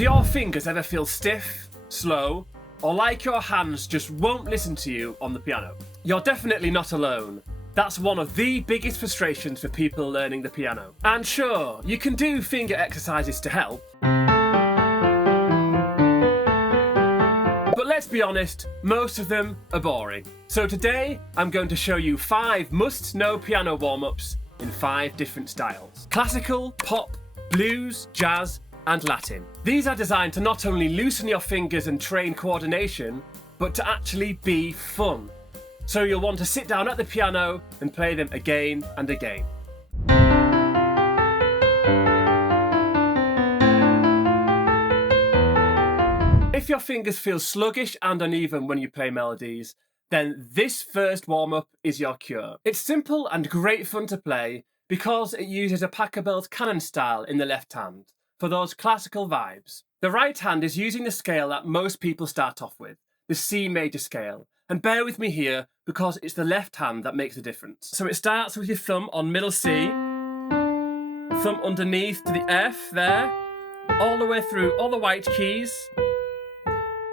Do your fingers ever feel stiff, slow, or like your hands just won't listen to you on the piano? You're definitely not alone. That's one of the biggest frustrations for people learning the piano. And sure, you can do finger exercises to help. But let's be honest, most of them are boring. So today, I'm going to show you 5 must-know piano warm-ups in 5 different styles. Classical, pop, blues, jazz, and Latin. These are designed to not only loosen your fingers and train coordination, but to actually be fun. So you'll want to sit down at the piano and play them again and again. If your fingers feel sluggish and uneven when you play melodies, then this first warm-up is your cure. It's simple and great fun to play because it uses a Pachelbel's canon style in the left hand for those classical vibes. The right hand is using the scale that most people start off with, the C major scale. And bear with me here because it's the left hand that makes the difference. So it starts with your thumb on middle C, thumb underneath to the F there, all the way through all the white keys.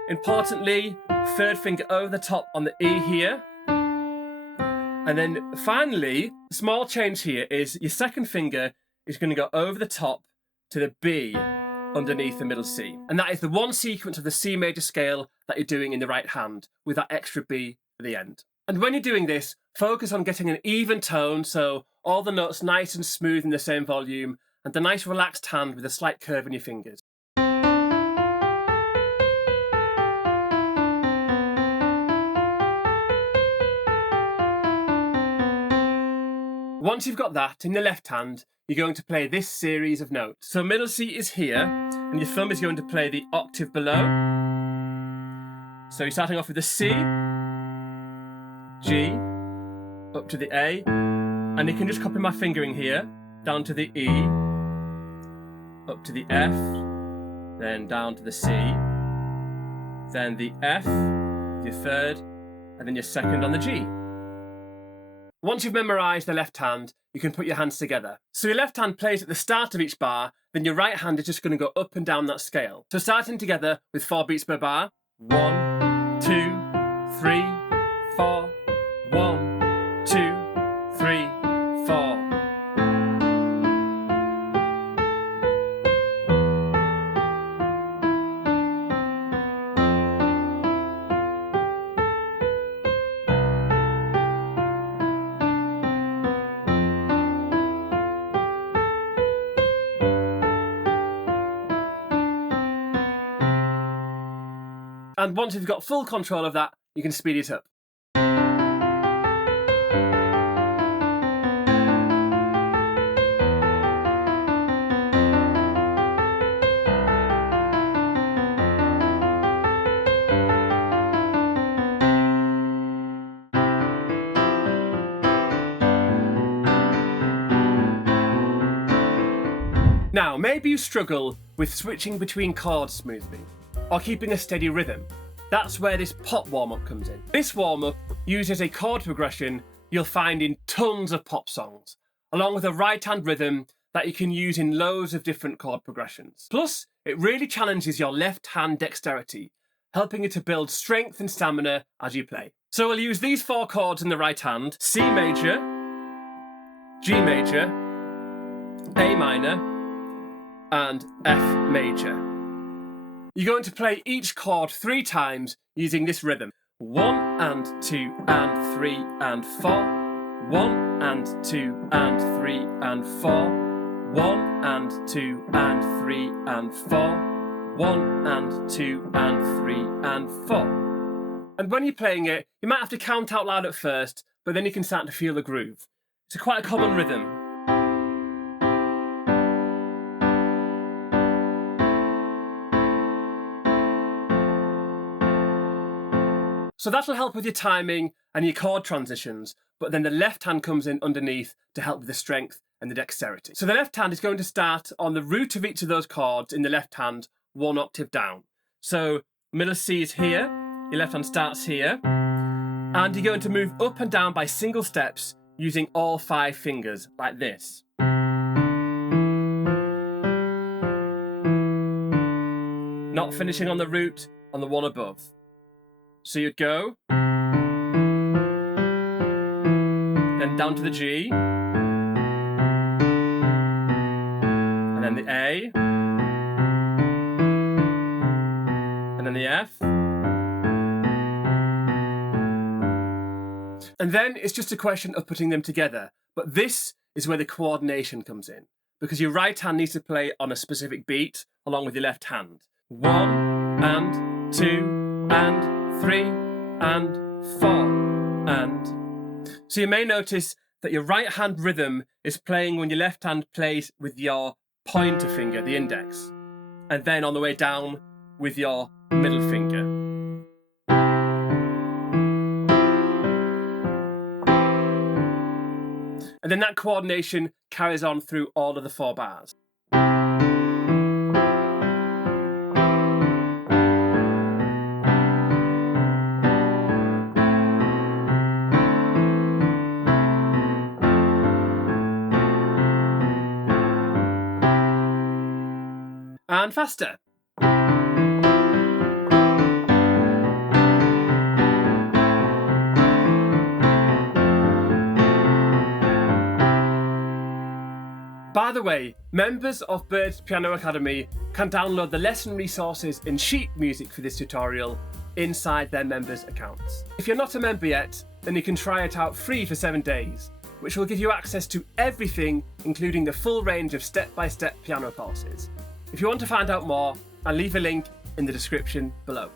Importantly, third finger over the top on the E here. And then finally, the small change here is your second finger is going to go over the top to the B underneath the middle C. And that is the one sequence of the C major scale that you're doing in the right hand with that extra B at the end. And when you're doing this, focus on getting an even tone, so all the notes nice and smooth in the same volume, and a nice relaxed hand with a slight curve in your fingers. Once you've got that in the left hand, you're going to play this series of notes. So middle C is here, and your thumb is going to play the octave below. So you're starting off with the C, G, up to the A, and you can just copy my fingering here, down to the E, up to the F, then down to the C, then the F, your third, and then your second on the G. Once you've memorised the left hand, you can put your hands together. So your left hand plays at the start of each bar, then your right hand is just going to go up and down that scale. So starting together with 4 beats per bar. 1, 2, 3, 4. 1, 2, 3, 4. And once you've got full control of that, you can speed it up. Now, maybe you struggle with switching between chords smoothly, or keeping a steady rhythm. That's where this pop warm-up comes in. This warm-up uses a chord progression you'll find in tons of pop songs, along with a right-hand rhythm that you can use in loads of different chord progressions. Plus, it really challenges your left-hand dexterity, helping you to build strength and stamina as you play. So we'll use these 4 chords in the right hand: C major, G major, A minor, and F major. You're going to play each chord 3 times using this rhythm. 1 and 2 and 3 and 4. 1 and 2 and 3 and 4. 1 and 2 and 3 and 4. 1 and 2 and 3 and 4. And when you're playing it, you might have to count out loud at first, but then you can start to feel the groove. It's quite a common rhythm. So that'll help with your timing and your chord transitions, but then the left hand comes in underneath to help with the strength and the dexterity. So the left hand is going to start on the root of each of those chords in the left hand, 1 octave down. So middle C is here, your left hand starts here, and you're going to move up and down by single steps using all 5 fingers, like this. not finishing on the root on the one above. So you'd go, then down to the G, and then the A, and then the F. And then it's just a question of putting them together. But this is where the coordination comes in, because your right hand needs to play on a specific beat along with your left hand. 1 and 2 and 3 and 4 and. So you may notice that your right hand rhythm is playing when your left hand plays with your pointer finger, the index, and then on the way down with your middle finger. And then that coordination carries on through all of the 4 bars. And faster. By the way, members of Birds Piano Academy can download the lesson resources and sheet music for this tutorial inside their members' accounts. If you're not a member yet, then you can try it out free for 7 days, which will give you access to everything, including the full range of step-by-step piano courses. If you want to find out more, I'll leave a link in the description below.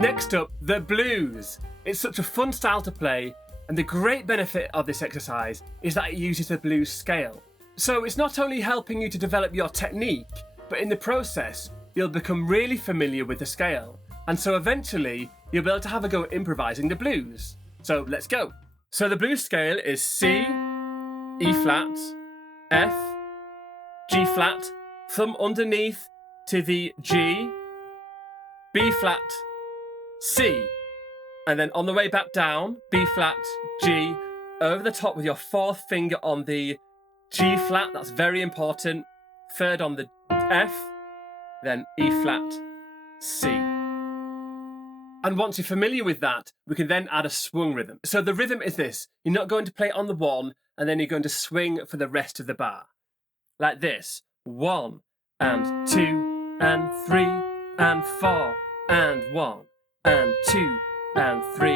Next up, the blues. It's such a fun style to play, and the great benefit of this exercise is that it uses the blues scale. So it's not only helping you to develop your technique, but in the process, you'll become really familiar with the scale. And so eventually, you'll be able to have a go at improvising the blues. So let's go. So the blues scale is C, E flat, F, G flat, thumb underneath to the G, B flat, C, and then on the way back down, B flat, G, over the top with your 4th finger on the G flat, that's very important, 3rd on the F, then E flat, C. And once you're familiar with that, we can then add a swung rhythm. So the rhythm is this: you're not going to play on the 1, and then you're going to swing for the rest of the bar. Like this: 1 and 2 and 3 and 4 and 1 and 2 and 3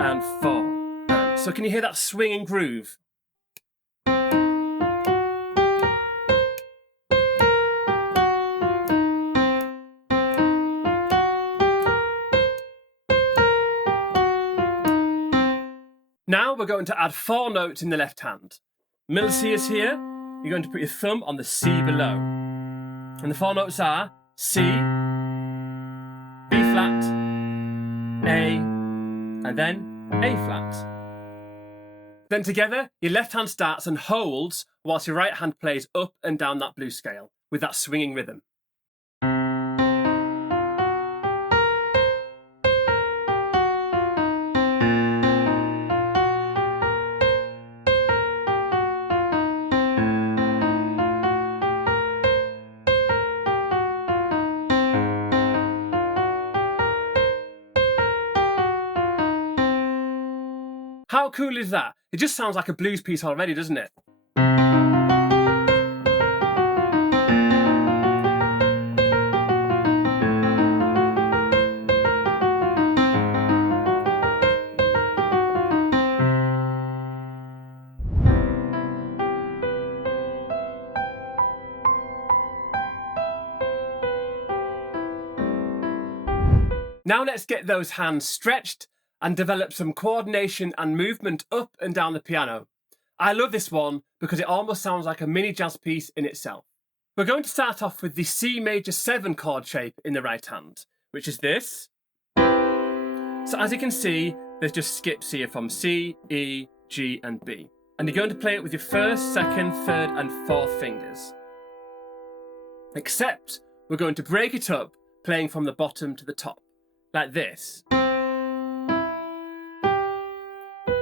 and 4. And so can you hear that swinging groove? Now we're going to add 4 notes in the left hand. Middle C is here. You're going to put your thumb on the C below. And the 4 notes are C, B flat, A, and then A flat. Then together, your left hand starts and holds whilst your right hand plays up and down that blues scale with that swinging rhythm. How cool is that? It just sounds like a blues piece already, doesn't it? Now let's get those hands stretched and develop some coordination and movement up and down the piano. I love this one because it almost sounds like a mini jazz piece in itself. We're going to start off with the C major 7 chord shape in the right hand, which is this. So as you can see, there's just skips here from C, E, G and B. And you're going to play it with your 1st, 2nd, 3rd and 4th fingers. Except we're going to break it up, playing from the bottom to the top, like this.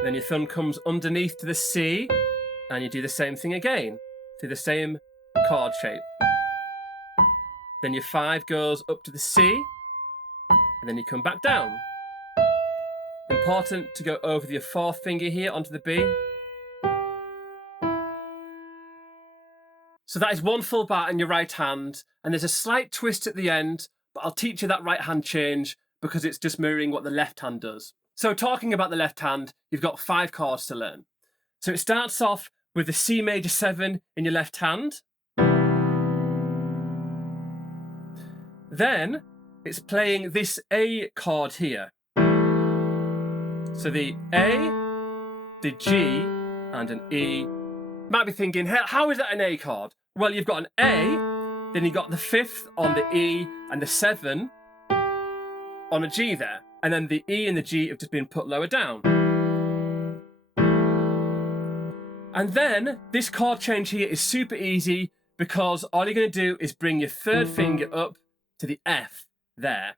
Then your thumb comes underneath to the C, And you do the same thing again, through the same chord shape. Then your 5 goes up to the C, and then you come back down. Important to go over your 4th finger here onto the B. So that is 1 full bar in your right hand, and there's a slight twist at the end, but I'll teach you that right hand change because it's just mirroring what the left hand does. So talking about the left hand, you've got 5 chords to learn. So it starts off with the C major 7 in your left hand. Then it's playing this A chord here. So the A, the G, and an E. Might be thinking, how is that an A chord? Well, you've got an A, then you've got the 5th on the E, and the 7 on a G there. And then the E and the G have just been put lower down. And then this chord change here is super easy because all you're going to do is bring your 3rd finger up to the F there.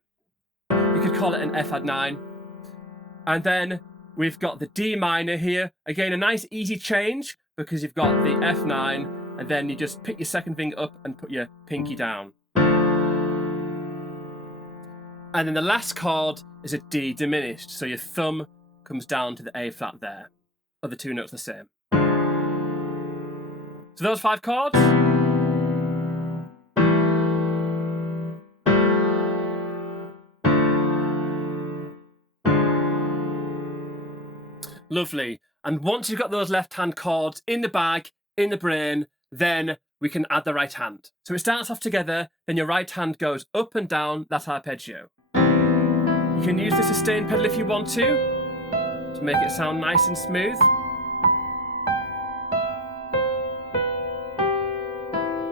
You could call it an F add 9. And then we've got the D minor here. Again, a nice easy change because you've got the F9 and then you just pick your 2nd finger up and put your pinky down. And then the last chord is a D diminished. So your thumb comes down to the A flat there. Other 2 notes the same. So those 5 chords. Lovely. And once you've got those left hand chords in the bag, in the brain, then we can add the right hand. So it starts off together, then your right hand goes up and down that arpeggio. You can use the sustain pedal if you want to make it sound nice and smooth.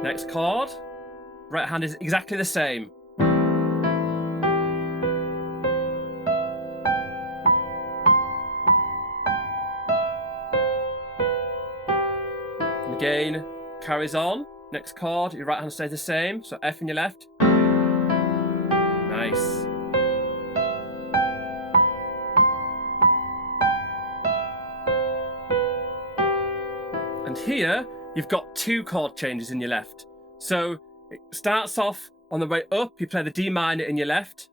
Next chord. Right hand is exactly the same. Again, carries on. Next chord, your right hand stays the same, so F in your left. Nice. And here, you've got 2 chord changes in your left. So it starts off on the way up, you play the D minor in your left.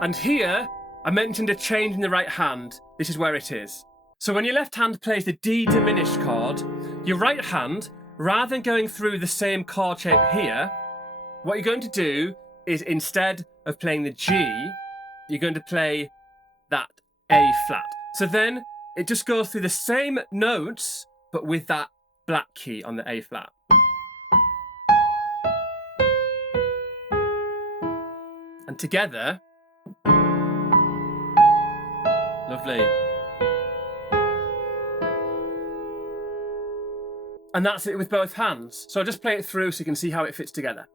And here, I mentioned a change in the right hand. This is where it is. So when your left hand plays the D diminished chord, your right hand, rather than going through the same chord shape here, what you're going to do is instead of playing the G, you're going to play that A flat. So then it just goes through the same notes, but with that black key on the A flat. And together, lovely. And that's it with both hands. So I'll just play it through so you can see how it fits together.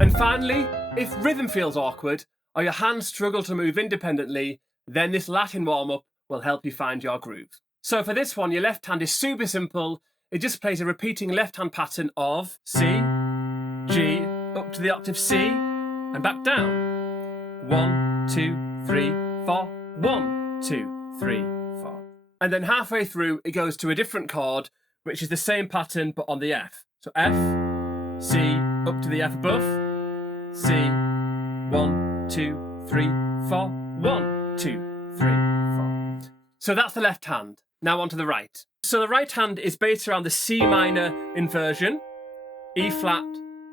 And finally, if rhythm feels awkward or your hands struggle to move independently, then this Latin warm-up will help you find your groove. So for this one, your left hand is super simple. It just plays a repeating left hand pattern of C, G, up to the octave C, and back down. 1, 2, 3, 4, 1, 2, 3, 4. And then halfway through, it goes to a different chord, which is the same pattern but on the F. So F, C, up to the F above, C, 1, 2, 3, 4, 1, 2, 3, 4. So that's the left hand. Now on to the right. So the right hand is based around the C minor inversion, E flat,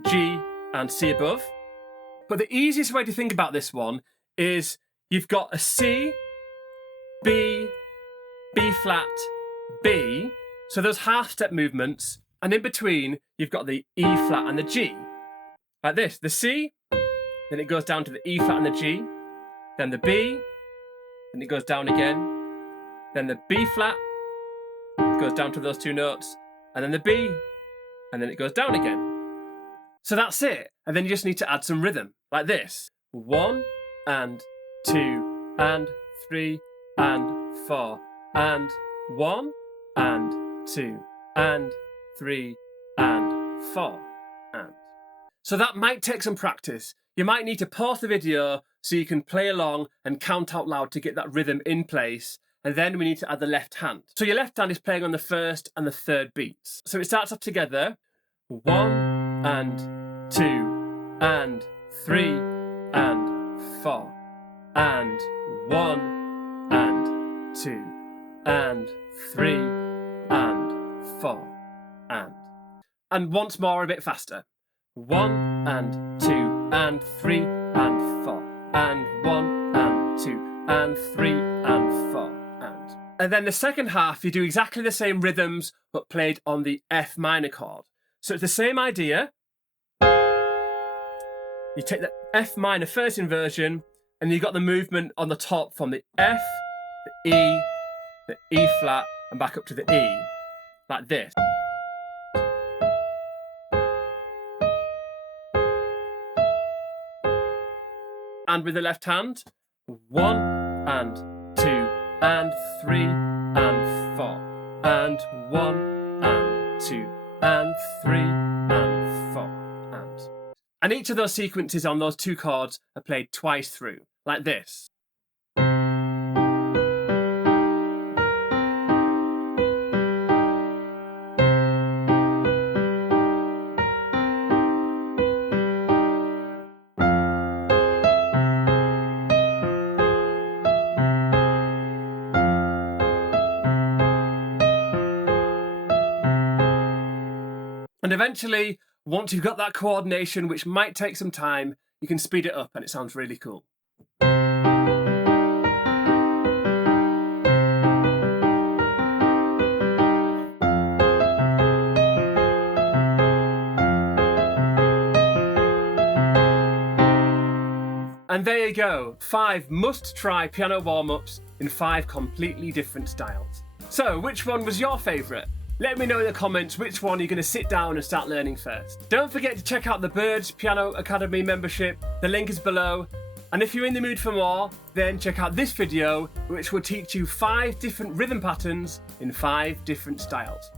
G, and C above. But the easiest way to think about this one is you've got a C, B, B flat, B. So those half step movements, And in between, you've got the E flat and the G. Like this, the C, then it goes down to the E flat and the G, then the B, then it goes down again, then the B flat, goes down to those two notes, and then the B, and then it goes down again. So that's it. And then you just need to add some rhythm, like this. 1 and 2 and 3 and 4 and 1 and 2 and 3 and 4 and. So that might take some practice. You might need to pause the video so you can play along and count out loud to get that rhythm in place. And then we need to add the left hand. So your left hand is playing on the first and the third beats. So it starts off together. 1 and 2 and 3 and 4 and 1 and 2 and 3 and 4 and once more a bit faster. 1 and 2 and 3 and 4 and 1 and 2 and 3 and 4 and then the second half you do exactly the same rhythms but played on the F minor chord. So it's the same idea. You take the F minor first inversion and you've got the movement on the top from the F, the E flat and back up to the E, like this. And with the left hand, 1 and 2 and 3 and 4 and 1 and 2 and 3 and 4 and each of those sequences on those two chords are played twice through, like this. And eventually, once you've got that coordination, which might take some time, you can speed it up and it sounds really cool. And there you go, 5 must-try piano warm-ups in 5 completely different styles. So, which one was your favourite? Let me know in the comments which one you're going to sit down and start learning first. Don't forget to check out the Birds Piano Academy membership, the link is below. And if you're in the mood for more, then check out this video, which will teach you 5 different rhythm patterns in 5 different styles.